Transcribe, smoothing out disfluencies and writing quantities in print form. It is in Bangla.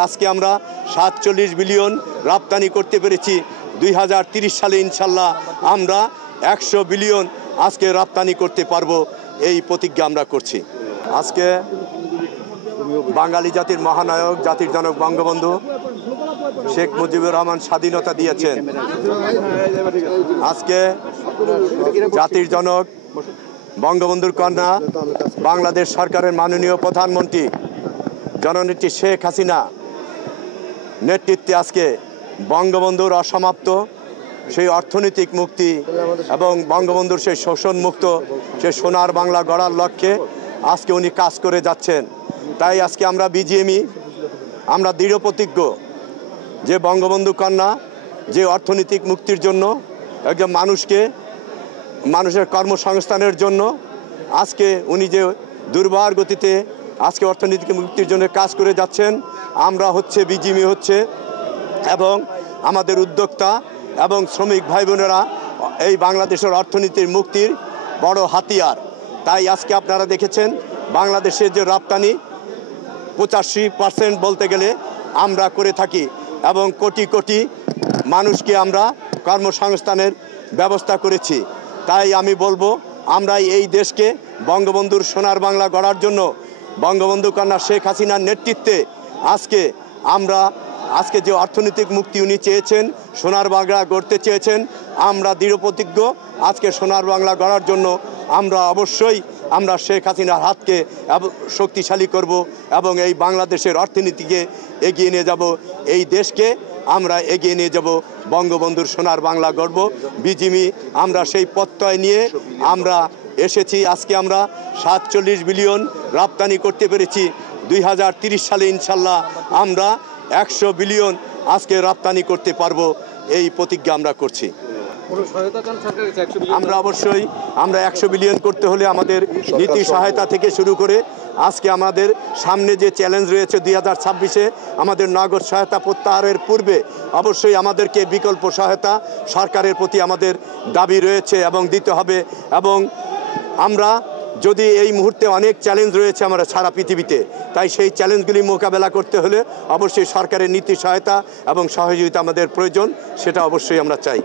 আজকে আমরা ৪৭ বিলিয়ন রপ্তানি করতে পেরেছি। ২০৩০ সালে ইনশাল্লাহ আমরা ১০০ বিলিয়ন আজকে রপ্তানি করতে পারবো, এই প্রতিজ্ঞা আমরা করছি। আজকে বাঙালি জাতির মহানায়ক, জাতির জনক বঙ্গবন্ধু শেখ মুজিবুর রহমান স্বাধীনতা দিয়েছেন। আজকে জাতির জনক বঙ্গবন্ধুর কন্যা বাংলাদেশ সরকারের মাননীয় প্রধানমন্ত্রী জননেত্রী শেখ হাসিনা নেতৃত্বে আজকে বঙ্গবন্ধুর অসমাপ্ত সেই অর্থনৈতিক মুক্তি এবং বঙ্গবন্ধুর সেই শোষণ মুক্ত সেই সোনার বাংলা গড়ার লক্ষ্যে আজকে উনি কাজ করে যাচ্ছেন। তাই আজকে আমরা বিজিএমই আমরা দৃঢ় প্রতিজ্ঞ যে বঙ্গবন্ধু কন্যা যে অর্থনৈতিক মুক্তির জন্য একজন মানুষের কর্মসংস্থানের জন্য আজকে উনি যে দুর্বার গতিতে আজকে অর্থনৈতিক মুক্তির জন্য কাজ করে যাচ্ছেন, আমরা বিজিএমই এবং আমাদের উদ্যোক্তা এবং শ্রমিক ভাই বোনেরা এই বাংলাদেশের অর্থনীতির মুক্তির বড় হাতিয়ার। তাই আজকে আপনারা দেখেছেন বাংলাদেশের যে রপ্তানি 85% বলতে গেলে আমরা করে থাকি এবং কোটি কোটি মানুষকে আমরা কর্মসংস্থানের ব্যবস্থা করেছি। তাই আমি বলবো আমরা এই দেশকে বঙ্গবন্ধুর সোনার বাংলা গড়ার জন্য বঙ্গবন্ধু কন্যা শেখ হাসিনার নেতৃত্বে আজকে যে অর্থনৈতিক মুক্তি উনি চেয়েছেন, সোনার বাংলা গড়তে চেয়েছেন, আমরা দৃঢ় প্রতিজ্ঞ আজকে সোনার বাংলা গড়ার জন্য আমরা অবশ্যই শেখ হাসিনার হাতকে শক্তিশালী করব এবং এই বাংলাদেশের অর্থনীতিকে এগিয়ে নিয়ে যাব, এই দেশকে আমরা এগিয়ে নিয়ে যাব, বঙ্গবন্ধুর সোনার বাংলা গড়ব। বিজিএমই আমরা সেই প্রত্যয় নিয়ে আমরা এসেছি। আজকে আমরা ৪৭ বিলিয়ন রপ্তানি করতে পেরেছি। ২০৩০ সালে ইনশাল্লাহ আমরা ১০০ বিলিয়ন আজকে রপ্তানি করতে পারবো, এই প্রতিজ্ঞা আমরা করছি। আমরা অবশ্যই ১০০ বিলিয়ন করতে হলে আমাদের নীতি সহায়তা থেকে শুরু করে আজকে আমাদের সামনে যে চ্যালেঞ্জ রয়েছে ২০২৬-এ আমাদের নগদ সহায়তা প্রত্যাহারের পূর্বে অবশ্যই আমাদেরকে বিকল্প সহায়তা সরকারের প্রতি আমাদের দাবি রয়েছে এবং দিতে হবে। এবং আমরা যদি এই মুহূর্তে অনেক চ্যালেঞ্জ রয়েছে আমরা সারা পৃথিবীতে, তাই সেই চ্যালেঞ্জগুলি মোকাবেলা করতে হলে অবশ্যই সরকারের নীতি সহায়তা এবং সহযোগিতা আমাদের প্রয়োজন, সেটা অবশ্যই আমরা চাই।